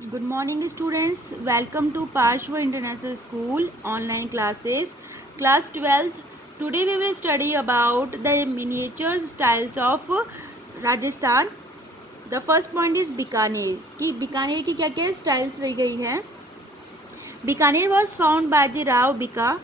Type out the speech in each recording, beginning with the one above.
Good morning, students. Welcome to Pashwa International School online classes, class 12th. Today we will study about the miniature styles of Rajasthan. The first point is Bikaner कि बीकानेर की क्या क्या styles रही गई है. Bikaner was found by the Rao बिका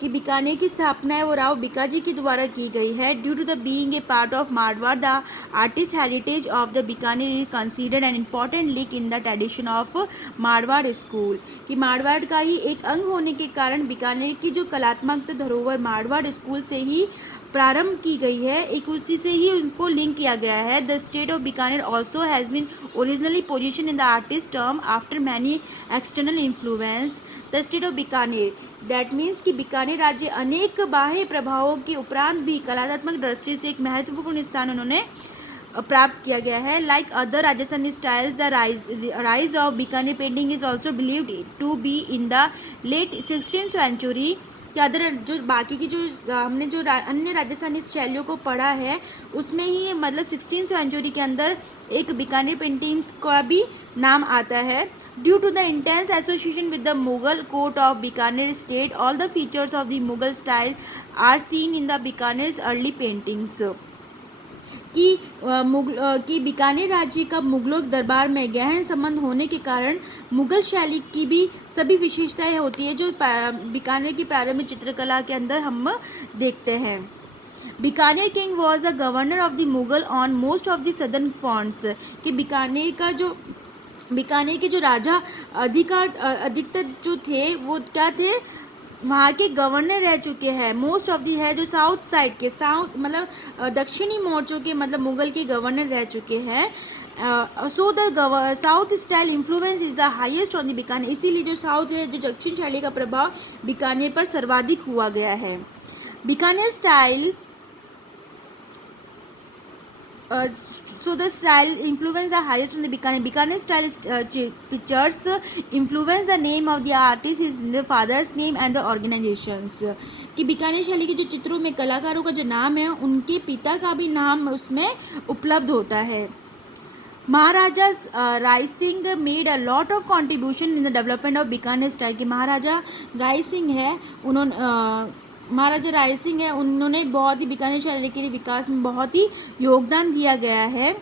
कि बीकानेर की स्थापना है वो राव बिका जी के द्वारा की गई है. Due to the being a part of Marwar, the artist heritage of the Bikaner is considered an important link in the tradition of Marwar school कि मारवाड़ का ही एक अंग होने के कारण बीकानेर की जो कलात्मक धरोहर मारवाड़ स्कूल से ही प्रारंभ की गई है, एक उसी से ही उनको लिंक किया गया है. The state of Bikaner also has been originally position in the artist term after many external influence. The state of Bikaner that means कि बीकानेर राज्य अनेक बाह्य प्रभावों के उपरांत भी कलात्मक दृष्टि से एक महत्वपूर्ण स्थान उन्होंने प्राप्त किया गया है. Like other Rajasthani styles, the rise of Bikaner painting is also believed to be in the late 16th century. कि अदर जो बाकी की जो हमने जो अन्य राजस्थानी शैलियों को पढ़ा है उसमें ही मतलब 16th सेंचुरी के अंदर एक बीकानेर पेंटिंग्स का भी नाम आता है. Due to the intense association with the Mughal court of Bikaner state, all the features of the Mughal style are seen in the Bikaner early paintings कि बीकानेर राज्य का मुगलों दरबार में गहन संबंध होने के कारण मुगल शैली की भी सभी विशेषताएं होती है जो बीकानेर की प्रारंभिक चित्रकला के अंदर हम देखते हैं. Bikaner king was a governor of the Mughal on most of the southern fronts कि बीकानेर के जो राजा अधिकतर जो थे वो क्या थे, वहाँ के गवर्नर रह चुके हैं. मोस्ट ऑफ दी है जो साउथ साइड के मतलब दक्षिणी मोर्चों के मतलब मुगल के गवर्नर रह चुके हैं. So the south style influence is the highest on the Bikaner. इसीलिए जो साउथ है जो दक्षिण शैली का प्रभाव बीकानेर पर सर्वाधिक हुआ गया है. Bikaner style so the style influence the highest on the Bikaner style pictures influence the name of the artist, his the father's name and the organizations. कि बीकानेर शैली के जो चित्रों में कलाकारों का जो नाम है उनके पिता का भी नाम उसमें उपलब्ध होता है. Maharaja Rai Singh made a lot of contribution in the development of Bikaner style कि महाराजा राय सिंह है उन्होंने बहुत ही बीकानेर शैली के विकास में बहुत ही योगदान दिया गया है.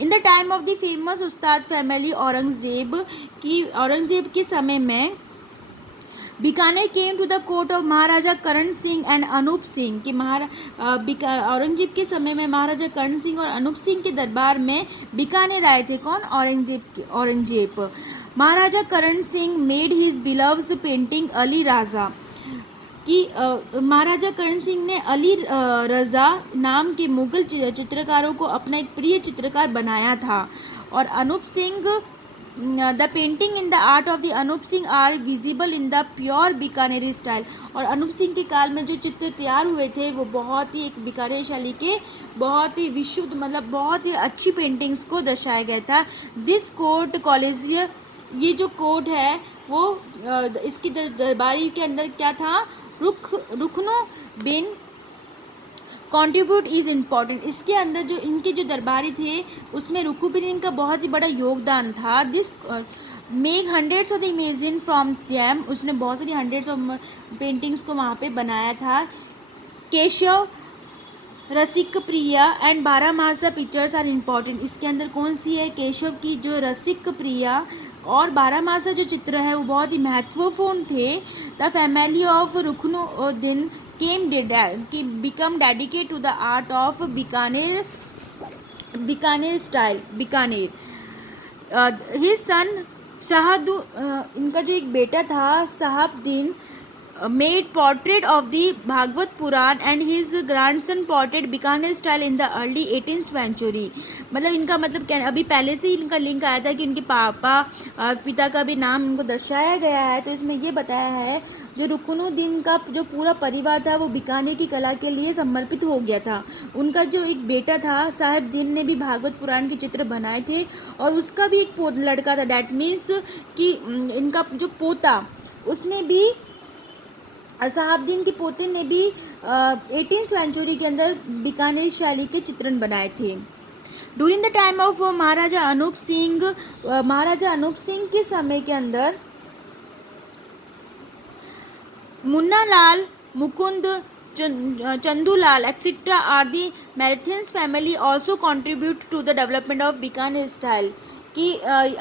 In the time of the famous Ustad family Aurangzeb के समय में Bikaner came to the court of Maharaja Karan Singh and Anup Singh कि औरंगजेब के समय में महाराजा करण सिंह और अनूप सिंह के दरबार में बीकानेर आए थे. कौन? Aurangzeb. Maharaja Karan Singh made his beloved painting Ali Raja कि महाराजा करण सिंह ने अली रज़ा नाम के मुगल चित्रकारों को अपना एक प्रिय चित्रकार बनाया था. और Anup Singh the painting in the art of the Anup Singh are visible in the pure Bikaneri style. और अनूप सिंह के काल में जो चित्र तैयार हुए थे वो बहुत ही एक बीकानेर शैली के बहुत ही विशुद्ध मतलब बहुत ही अच्छी पेंटिंग्स को दर्शाया गया था. दिस कोर्ट कॉलेज ये जो कोर्ट है वो इसकी दरबारी के अंदर क्या था, रुखनो बिन कॉन्ट्रीब्यूट इज़ इम्पॉर्टेंट. इसके अंदर जो इनके जो दरबारी थे उसमें रुखुबिन का बहुत ही बड़ा योगदान था. This make hundreds of the imagine from them. उसने बहुत सारी हंड्रेड्स ऑफ पेंटिंग्स को वहाँ पे बनाया था. केशव रसिक प्रिया एंड बारहमासा पिक्चर्स आर इम्पॉर्टेंट. इसके अंदर कौन सी है? केशव की जो रसिक प्रिया और बारहमासा जो चित्र है वो बहुत ही महत्वपूर्ण थे. The family of Ruknuddin become dedicated to the art of Bikaner style. Bikaner his son इनका जो एक बेटा था Shahabuddin made portrait of the Bhagavat Purana and his grandson portrait Bikaner style in the early 18th century. मतलब इनका मतलब क्या, अभी पहले से ही इनका लिंक आया था कि उनके पिता का भी नाम इनको दर्शाया गया है. तो इसमें ये बताया है जो रुकनुद्दीन का जो पूरा परिवार था वो बीकानेर की कला के लिए समर्पित हो गया था. उनका जो एक बेटा था साहिबुद्दीन ने भी भागवत पुराण के चित्र बनाए थे और उसका भी एक लड़का था. डैट मीन्स कि इनका जो पोता उसने भी शहाबुद्दीन के पोते ने भी 18th सेंचुरी के अंदर बीकानेर शैली के चित्रण बनाए थे. During the time of Maharaja Anup Singh के समय के अंदर Munna Lal, Mukund, Chandulal etc. are the Marathon's family also contribute to the development of Bikaner style कि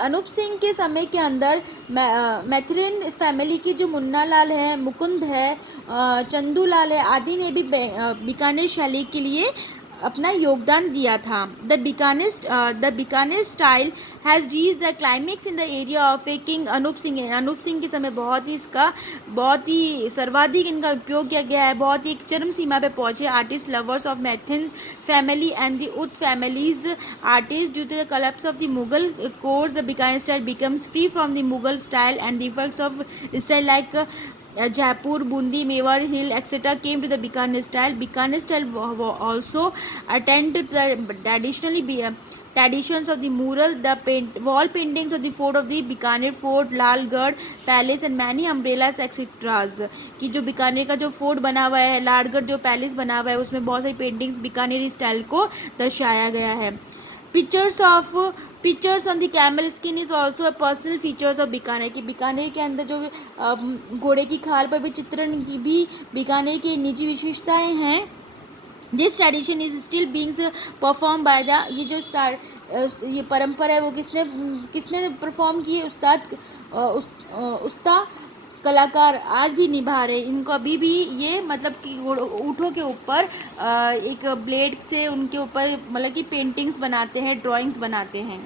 अनूप सिंह के समय के अंदर मैथुरन फैमिली की जो मुन्ना लाल है, मुकुंद है, चंदूलाल है आदि ने भी बीकानेर शैली के लिए अपना योगदान दिया था. The Bikaner style has reached the climax in the area of a king Anup Singh. Anup Singh के समय बहुत ही सर्वाधिक इनका उपयोग किया गया है, बहुत ही एक चरम सीमा पे पहुंचे artist lovers of Mathen family and the उत families artist. Due to the collapse of the Mughal courts, the Bikaner style becomes free from the Mughal style and the effects of style like Jaipur, Bundi, Mewar Hill etc. came to the Bikaner style. Bikaner style also attended the traditions of the mural, wall paintings of the fort of the Bikaner Fort, Lalgarh Palace and many umbrellas etc. कि जो बीकानेर का जो fort बना हुआ है, लालगढ़ जो palace बना हुआ है, उसमें बहुत सारी पेंटिंग्स बीकानेरी स्टाइल को दर्शाया गया है. Pictures on the camel skin is also a personal features of Bikaner कि बीकानेर के अंदर जो घोड़े की खाल पर भी चित्रण की भी बीकानेर की निजी विशेषताएं हैं. This tradition is still being perform by the ये परंपरा है वो किसने परफॉर्म की? उस्ताद कलाकार आज भी निभा रहे. इनको अभी भी ये मतलब कि ऊँटों के ऊपर एक ब्लेड से उनके ऊपर मतलब कि पेंटिंग्स बनाते हैं, ड्राइंग्स बनाते हैं.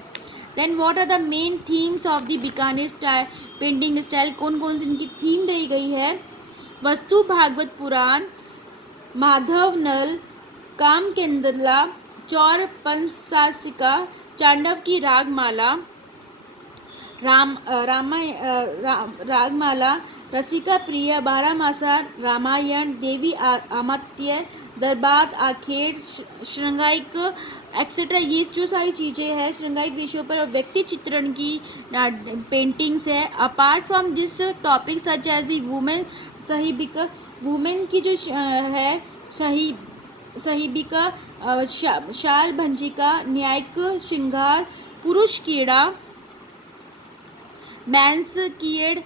Then what are the main themes of the Bikaner style painting style? कौन कौन सी इनकी थीम रही गई है? वस्तु भागवत पुराण, माधव नल, कामकेंद्रला, चौर पंसासिका, चांडव की रागमाला, रागमाला, रसिका प्रिय, बारहमासा रामायण, देवी अमात्य, दरबार आखेड़, श्रृंगारिक एक्सेट्रा. ये जो सारी चीज़ें हैं श्रृंगारिक विषयों पर व्यक्ति चित्रण की पेंटिंग्स है. Apart from this topic such as the women की जो है साहिबिका, शाल भंजिका, न्यायिक श्रृंगार, पुरुष कीड़ा, men's kid,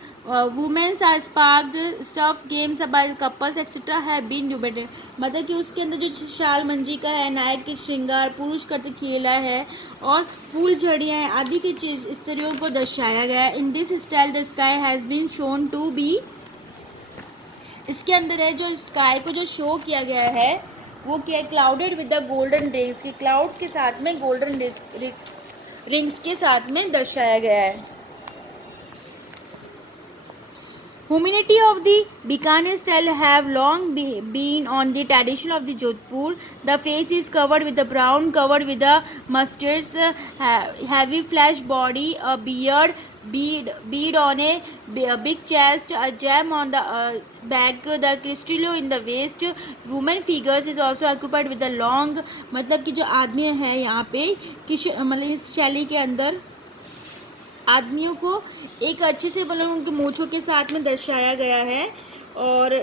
women's are sparked, stuff games about couples etc. have been debated. मतलब कि उसके अंदर जो शाल मंजिका है, नायक के श्रृंगार, पुरुष करते खेला है और फूल झड़ियाँ हैं आदि की चीज स्त्रियों को दर्शाया गया है. In this style the sky has been shown to be. इसके अंदर है जो स्काई को जो शो किया गया है वो क्या है? Clouded with the golden rings के क्लाउड्स के साथ में गोल्डन रिंग्स के साथ में दर्शाया गया है. Humanity of the Bikaner style have long been on the tradition of the Jodhpur. The face is covered with the brown, covered with the mustache, heavy flesh body, a bead on a big chest, a gem on the back, the cristallo in the waist. Woman figures is also occupied with the long. मतलब कि जो आदमी है यहाँ पे मतलब इस शैली के अंदर आदमियों को एक अच्छे से मतलब उनकी मूँछों के साथ में दर्शाया गया है और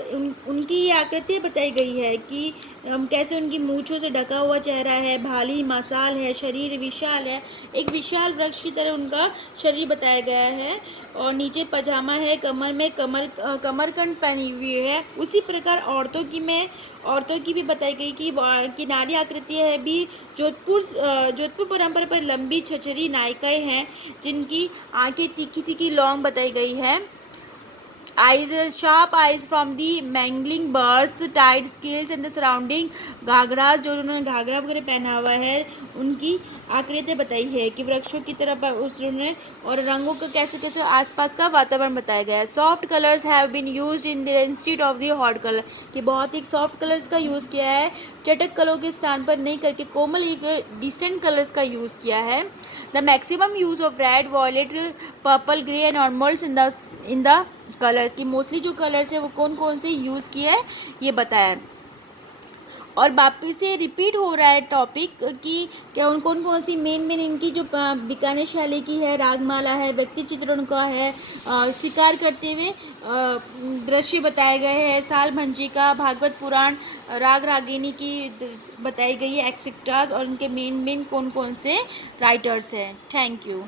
उनकी ये आकृति बताई गई है कि कैसे उनकी मूँछों से ढका हुआ चेहरा है, भाली मसाल है, शरीर विशाल है, एक विशाल वृक्ष की तरह उनका शरीर बताया गया है और नीचे पजामा है, कमर में कमरकंड पहनी हुई है. उसी प्रकार औरतों की भी बताई गई कि नारी आकृति है भी. जोधपुर परंपरा पर लंबी छचरी नायिकाएं हैं जिनकी आंखें तीखी लौंग बताई गई है. eyes, sharp eyes from the mangling birds, tight scales and the surrounding Ghaghara, जो उन्होंने घाघरा वगैरह पहना हुआ है उनकी आकृति बताई है कि वृक्षों की तरफ उसने और रंगों का कैसे आसपास का वातावरण बताया गया है. Soft colours have been used in the instead of the hot colour कि बहुत ही सॉफ्ट कलर्स का यूज़ किया है, चटक कलरों के स्थान पर नहीं करके कोमल एक डिसेंट कलर्स का यूज़ किया है. The maximum use of red, violet, purple, grey and normals in the colours की मोस्टली जो कलर्स है वो कौन कौन से यूज़ किए हैं ये बताया है. और वापस से रिपीट हो रहा है टॉपिक कि क्या कौन कौन सी मेन इनकी जो बीकानेर शैली की है, रागमाला है, व्यक्ति चित्रण का है, शिकार करते हुए दृश्य बताए गए हैं, साल भंजिका, भागवत पुराण, राग रागिनी की बताई गई है, एक्सेट्रास, और उनके मेन कौन कौन से राइटर्स हैं। Thank you.